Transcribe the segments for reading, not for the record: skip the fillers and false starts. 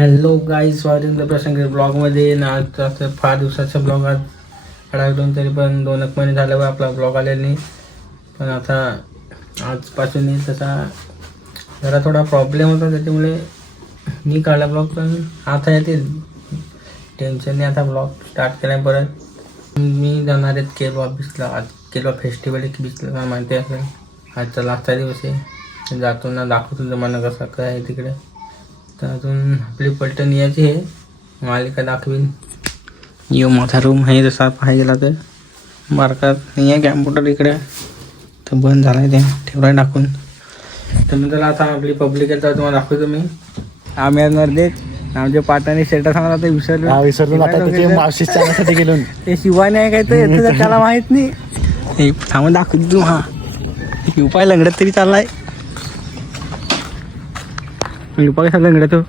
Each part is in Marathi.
हॅलो गाईज, स्वागत प्रसंग ब्लॉगमध्ये ना. आज फार दिवसाचा ब्लॉग आज अडकून तरी पण 2 महिने झाल्यावर आपला ब्लॉग आलेला नाही. पण आता आजपासून येईल तसा जरा थोडा प्रॉब्लेम होता, त्याच्यामुळे मी काढला ब्लॉग. पण आता येतील टेन्शन नाही. आता ब्लॉग स्टार्ट केला परत. मी जाणार आहेत केलवा बीचला. आज केलवा फेस्टिवल आहे बीचला, मला माहिती असेल. आजचा लास्टचा दिवस आहे. जातो ना, दाखवतो जमाना कसा काय आहे तिकडे. तर अजून आपली पलटण यायची आहे, मालिका दाखवीन. यो माझा रूम आहे जसा पाहायला गेला तर. बारकात नाही आहे कॅम्प्युटर इकडे, तर बंद झाला आहे, ते ठेवला टाकून. तर म्हणजे आता आपली पब्लिक आहे तर तुम्हाला दाखवतो मी. आम्ही देत आमच्या पाटाने शेटा सांगत आता विसरलो मावशीसाठी गेलो. ते शिवाने आहे काय तर त्याला माहित नाही. थांबून दाखवतो तू. हा उपाय लंगडत तरी चाललाय. उपाय कसा लंगडत हो.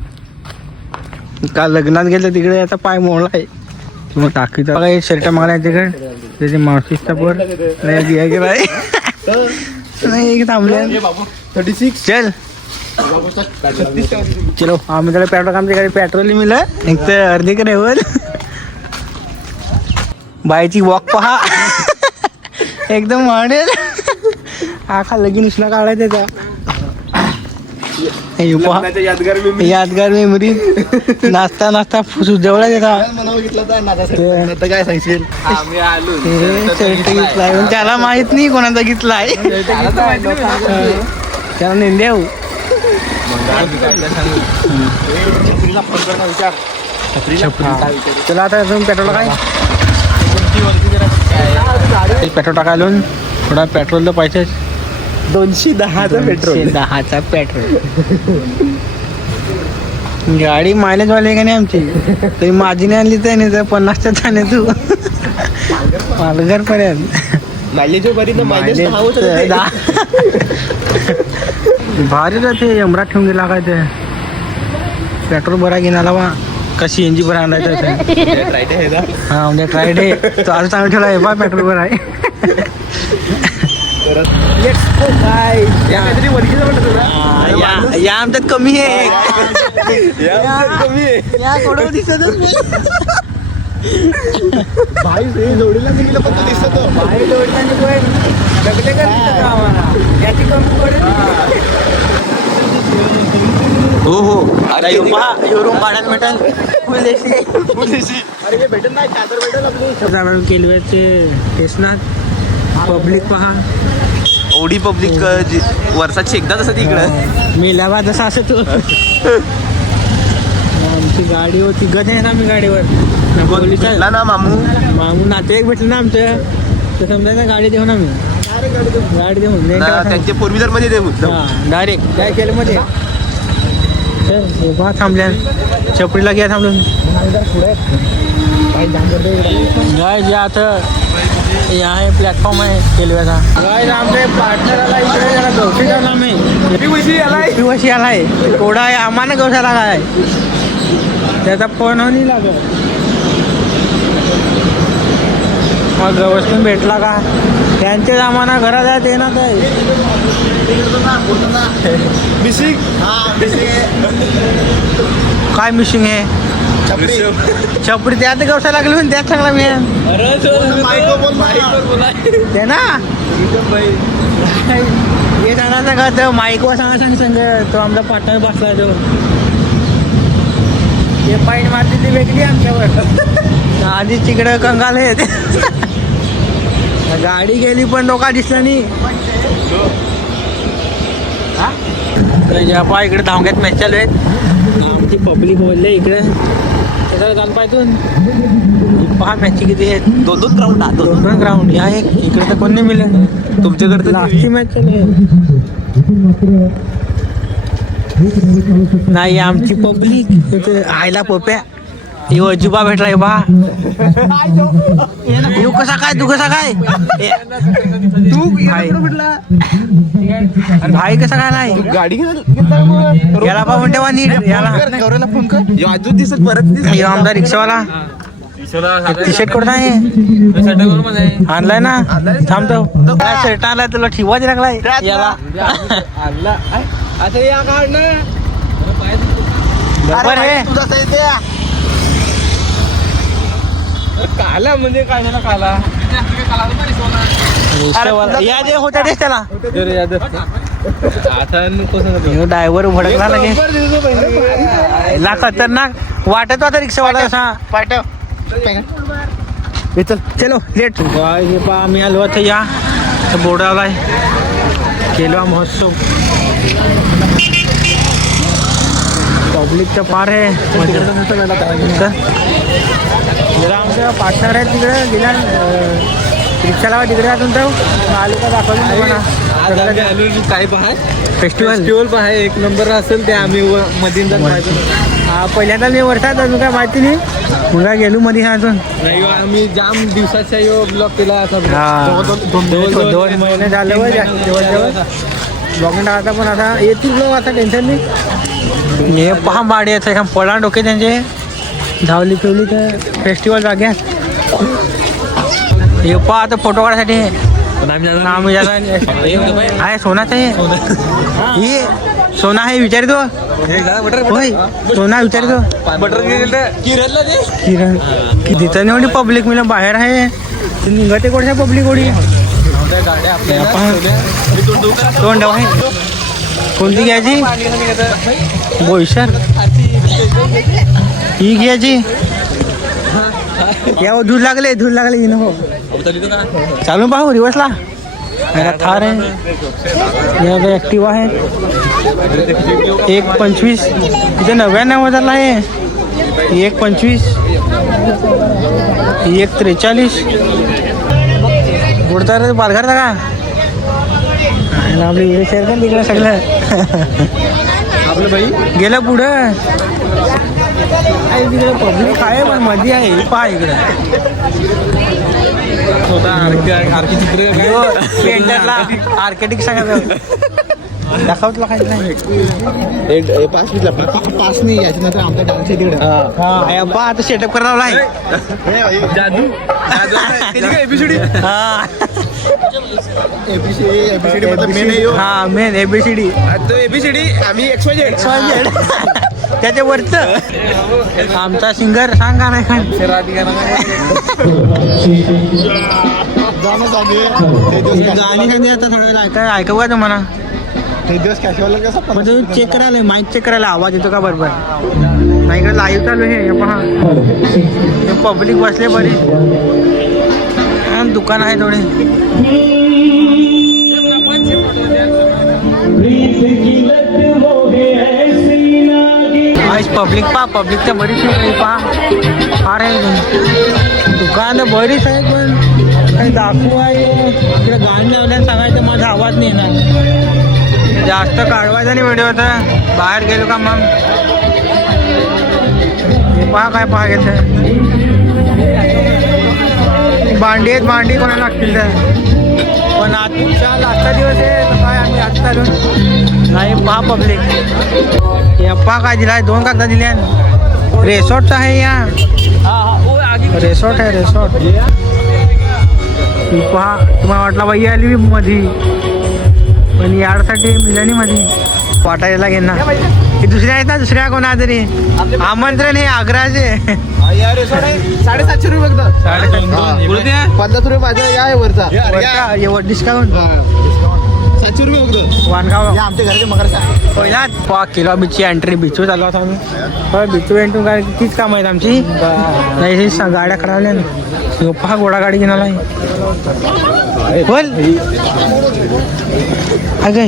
काल लग्नात गेलं तिकडे, आता पाय मोडला आहे. मग टाकीचा बघा एक शर्ट मागला आहे तिकडे. त्याचे मावशीचा पोर नाही दिया गेला नाही थांबले. 36 चल चलो. आम्ही त्याला पेट्रोल काम तिकडे पेट्रोल मिळलं एक तर अर्धी कडे वर. बाईची वॉक पहा एकदम मॉडेल. आखा लगीन उष्णा काढाय त्याचा. यादगार मेमरी. नाचता सुजवला काय सांगशील. त्याला माहित नाही कोणाचा घेतलाय. त्याला नेंदेव. चला आता अजून पेट्रोल काय पेट्रोल टाकायला थोडा पेट्रोल तर पाहिजे. 210चा पेट्रोल. 10चा पेट्रोल. गाडी मायलेज वाली का नाही आमची, तरी माझी नाही आणली तर नाही तर 50च्या जाणे तू पालघर पर्यंत. भारी राहते. यमरात ठेवून गेला काय ते पेट्रोल बरा घेण्याला बा. कशी एनजी बरा आणायचं हा म्हणजे ट्रायड आहे तो. आज चांगलं ठेवला आहे बा पेट्रोल बरा आहे. या आमच्यात कमी आहे. दिसतच नाही भाई. जोडीला गेलं पण दिसत भाई. हो हो. अरे रूम भाड्यात भेटेल. अरे भेटेल नाही चादर भेटेल आपली. केलव्याचे स्टेशनात पब्लिक पहा. ओढी पब्लिक वर्षाची एकदा तसं तिकडं मेलावा जसा असं तो. आमची गाडी होती गणे ना. मी गाडीवर भेटला ना मामू नातेवाईक भेटले ना आमचं. तर समजायचं गाडी देऊ ना. मी गाडी देऊन त्यांच्या 4 व्हीलर मध्ये देऊ डायरेक्ट काय केलं मध्ये. उभा थांबल्या चपडीला घ्या थांबलो. गाय जे आता आहे प्लॅटफॉर्म आहे रेल्वेचा. गाय आमच्या पार्टनरला इकडे जरा गवशी झाला. मी पिवशी आलाय थोडा आहे आम्हाला गवशाला काय त्याचा फोन नाही लागत. मग गवसून भेटला का त्यांचे जमाना घरात आहे ते ना. काय मिशिंग आहे छपरी त्यात गवसा लागली पण त्यात चांगला मी ते ना. हे जाण्याचा का तर माईकवर सांग तो आमचा पार्टनर बसला. तो ते पाईट मारते ती वेगळी आमच्यावर. आधीच तिकडं कंगाल आहेत. गाडी गेली पण डोका दिसला नाही. पा इकडे धावण्यात मॅच चालू आहेत. आमची पब्लिक बोलले इकडे जाऊन पाहिजे. पहा मॅच किती आहेत. 2 ग्राउंड. 2 ग्राउंड या एक इकडे तर कोण नाही मिळेल. तुमच्याकडे लास्टची मॅच चालू नाही. आमची पब्लिक आयला पप्या यो अजिबा भेटलाय बा. येऊ कसा काय तू कसा काय तू भाई कसा काय नाही गाडी याला पा म्हणते वा नीट याला फोन कर. अजून दिसत परत आमचा रिक्षावाला टी शर्ट कुठं आहे आणलाय ना. थांबतो काय शर्ट आलाय तुला ठेवाच लागलाय याला. बरोबर आहे. काला म्हणजे काय झाला काला या जे होत्या तेच त्याला आता नको सांगतो. ड्रायव्हर भडकला लगे ला खतरनाक वाटत होता रिक्षावाला असा चल चलो लेट हे पा आम्ही आलो आता या बोर्ड आलाय केलवा महोत्सव पब्लिकचं पार आहे जरा आमच्या पार्टनर आहे तिकडे गेल्या रिक्षाला तिकडे अजून तर आलो का दाखवलं काय पहा फेस्टिवल पहा एक नंबर असेल ते आम्ही मध्ये हा पहिल्यांदा मी वर्षात अजून काय माहिती नाही मुलगा गेलो मध्ये अजून नाही आम्ही जाम दिवसाचा यो ब्लॉक केला हा. दोन महिने झाले व जवळ ब्लॉगिंग टाकायचा पण आता येतील लोक आता टेन्शन नाही हे पहा माडी याचं एका पळा डोके त्यांचे धावली पिवली तर फेस्टिवल जाग्यात हे पहा आता फोटो काढायसाठी आम्ही आहे सोनाच आहे हे सोना आहे विचारतो होय सोना विचारतो किरण किती तर एवढी पब्लिक मिळून बाहेर आहे निघते कोणत्या पब्लिक एवढी तोंड आहे कोणती घ्यायची बोईसर ही घ्यायची या धूल लागले नको चालू पाहू रिवर्सला थार आहे ॲक्टिवा आहे 1.25 तिथे 99,000ला आहे 1.25 1.43 पुढचा पालघरचा का आपली व्हिडिओ शेअर कर तिकडे सगळं आपलं बाई गेलं पुढं तिकडे पब्लिक आहे पण मध्ये आहे पहा इकडे पेंटरला आर्किटेक्ट सांगायचं दाखवतला काही नाही पास नाही याच्या नंतर आमच्या डान्सच्या तिकडे बा आता सेटअप करावं आहे जादू एपिसोड हा एबीसीडी मतलब मेन आहे यो. हा मेन एबीसीडी तो एबीसीडी आम्ही XYZ त्याच्या वरच आमचा सिंगर सांगा नाही खान गाणी सांगते आता थोडं वेळ ऐकू का तुम्हाला ते दिवस कॅशवाला कसं मग तुम्ही चेक करायला माईक चेक करायला आवाज येतो का बरोबर नाही इकडे लाईव्ह चालू आहे हे पहा पब्लिक बसले बरे दुकान आहे थोडे आज पब्लिक तर बरीच आहे फार आहे दुकान तर बरीच आहे पण काही दाखवू आहे इकडे गाणी लावल्यानं सांगायचं माझा आवाज नाही येणार जास्त काढवायचा नाही व्हिडिओ होता बाहेर गेलो का मग हे पहा घेतं भांडी कोणाला लागतील तर पण आजचा लास्टचा दिवस आहे तर काय आम्ही आज चालून नाही पहा पब्लिक हे पहा काय दिला आहे 2 कागदा दिल्या रेसॉर्टचा आहे या रेसॉर्ट आहे पहा तुम्हाला वाटला बाई आली मध्ये पण याडसाठी मिळाली मध्ये वाटायला घेणार हे दुसऱ्या आहेत ना दुसऱ्या कोणा तरी आमंत्रण हे आग्राचे 750 रुपये फक्त 50 रुपये माझा या आहे वरचा डिस्काउंट 700 रुपये फक्त वानगाव आमच्या घराचे मगर पहिला 5 किलो बीचची एंट्री बिचू चालू होता आम्ही बिचू एंट्री काय तीच काम आहेत आमची नाही गाड्या खरावल्या ना पहा घोडा गाडी घेणार आहे बोल अगे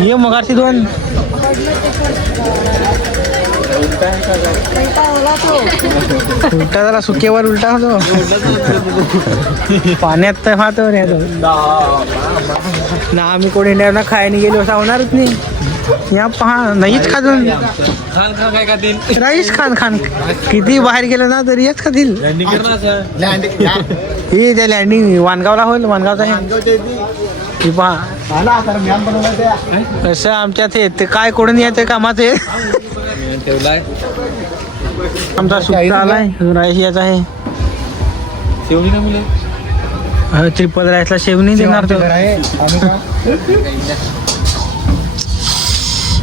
ये मगारची 2 उलटा झाला सुकेवर उलटा होतो पाण्यात तर वाहतो रे ना आम्ही कोणी इंडियाला खायला गेलो असं होणारच नाही या पहा नाहीच खाजून काय खातील राईस खान किती बाहेर गेलं ना तरी हेच खातील ही त्या लँडिंग वानगावला होईल वानगावचा हे पहा कसं आमच्यात ते काय कोण येते कामाचे ठेवलाय आमचा सुट्टा आलाय राईस याचा आहे शेवटी ना मुले ट्रिपल राईसला शेव नाही देणार तो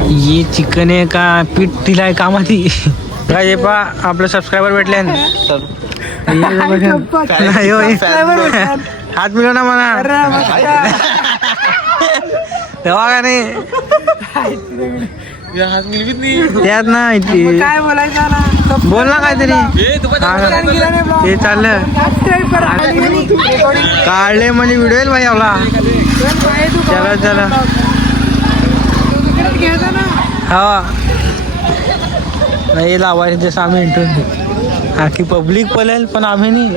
ये चिकन आहे का पीठ दिलाय कामाची काय हे पा आपलं सबस्क्रायबर भेटले हात मिळव ना म्हणा तेव्हा का नाही त्यात नाही काय बोलायचं बोल ना काहीतरी ते चाललं काढले म्हणजे व्हिडिओ येईल भाई आपला चला चला हा नाही लावायचे जसं आम्ही इंटरव्ह्यू आखी पब्लिक पळेल पण आम्ही नाही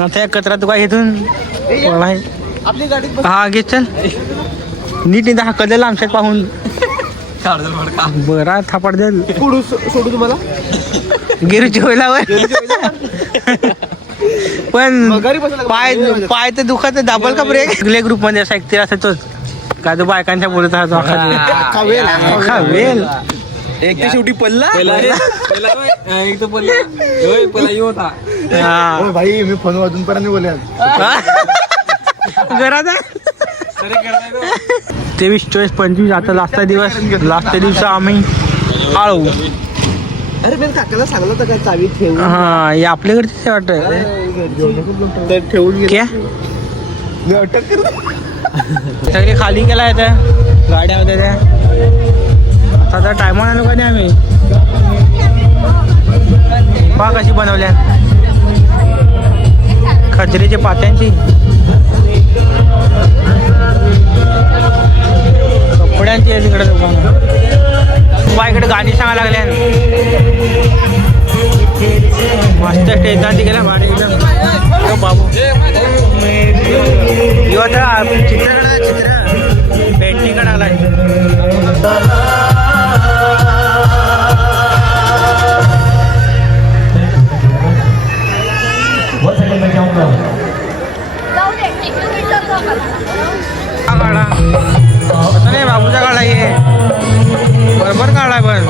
आता कचरा तुका इथून आपली गाडी हा घे चल नीट हा कदेला आमच्यात पाहून बरा थापाड द्याल सोडू तुम्हाला गिरूची होईलावर पण पाय पाय तर दुखत दाबल का ब्रेक ग्रुप मध्ये असा एक असं तोच काय तो बायकांच्या बोलत खावेल एक ते शेवटी पल्ला एक तर पहिला होता भाई मी फोन वाजूनपर्यंत बोलूया घरात 23, 24, 25 आता लास्टचा दिवस आम्ही आळू अरे मी काकाला सांगलं होतं काय चावी ठेवून हा हे आपल्याकडचे वाटत ठेवून क्या मी अटक कर सगळे खाली केला आहे त्या गाड्या होत्या त्या आता टायमाला आलो का नाही आम्ही पहा कशी बनवल्या खजरीच्या पात्यांची कपड्यांची आहे तिकडे पहा इकडे गाणी सांगायला लागल्या मस्त स्टेजला गेला भारी बाबू आता चित्र पेंटिंग काढायला काढा नाही बाबूचा काढा ये बरोबर काढाय पण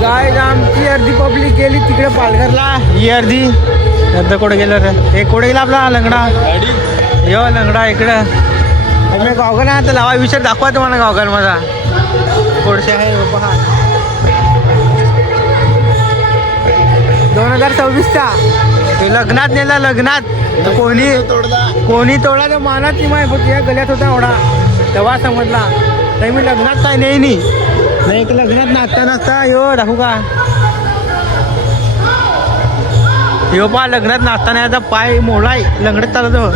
काय आमची अर्धी पब्लिक गेली तिकडे पालघरला ही अर्धी अर्ध कुठे गेलं रे हे कुठे गेला आपला लंगडा यो लंगडा इकडं मी गावघर ना आता लावा विचार दाखवा तुम्हाला गावघर माझा कोडशे आहे पहा 2026चा ते लग्नात नेला लग्नात तर कोणी तोडला तर मानात ती माय फक्त या गल्यात होता एवढा तेव्हा समजला नाही मी लग्नात काय नाही लग्नात नाचता यो दाखवू का यो पा लग्नात नाचताना आता पाय मोडलाय लंगडत चालतो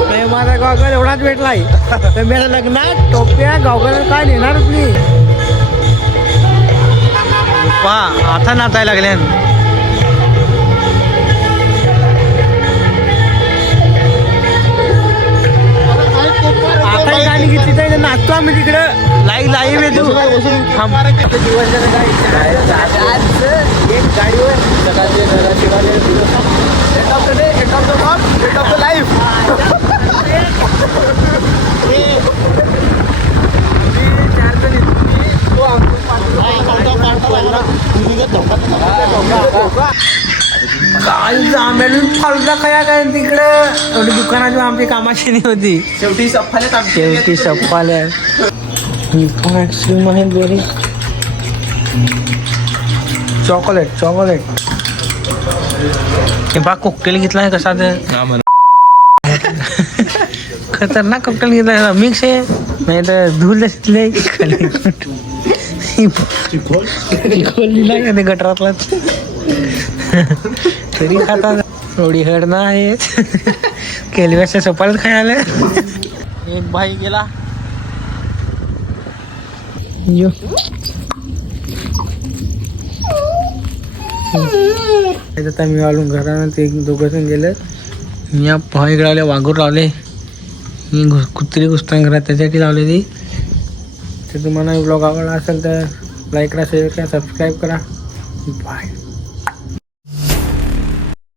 नाही माझा गावकर एवढाच भेटलाय तर मी लग्नात टोप्या गावकर काय नेणारच नाही पा आता नाचायला लागल्या आता गाणी घेतली तर नाचतो आम्ही तिकडं लाईव्ह येतो एक गाडीवर काय आंब्याला फालता काय तिकडं एवढी दुकानाची आमची कामाची नाही होती शेवटी सप्पाल्या बरी चॉकलेट हे बा कॉकटेल घेतला कसा तर खतरनाक कॉकटेल घेतला मिक्स आहे नाही तर धूल असले नाही गटरातला तरी खाता एवढी हड ना आहे केलव्याच्या सपालच खायला एक भाई गेला यो आता मी आलो घरानं ते दोघं जण गेलं मी इकडे लावले वाघूर लावले मी कुत्री घुसताना घरात त्याच्यासाठी लावले ती तर तुम्हाला ब्लॉग आवडला असेल तर लाईक करा शेअर करा सबस्क्राईब करा बाय.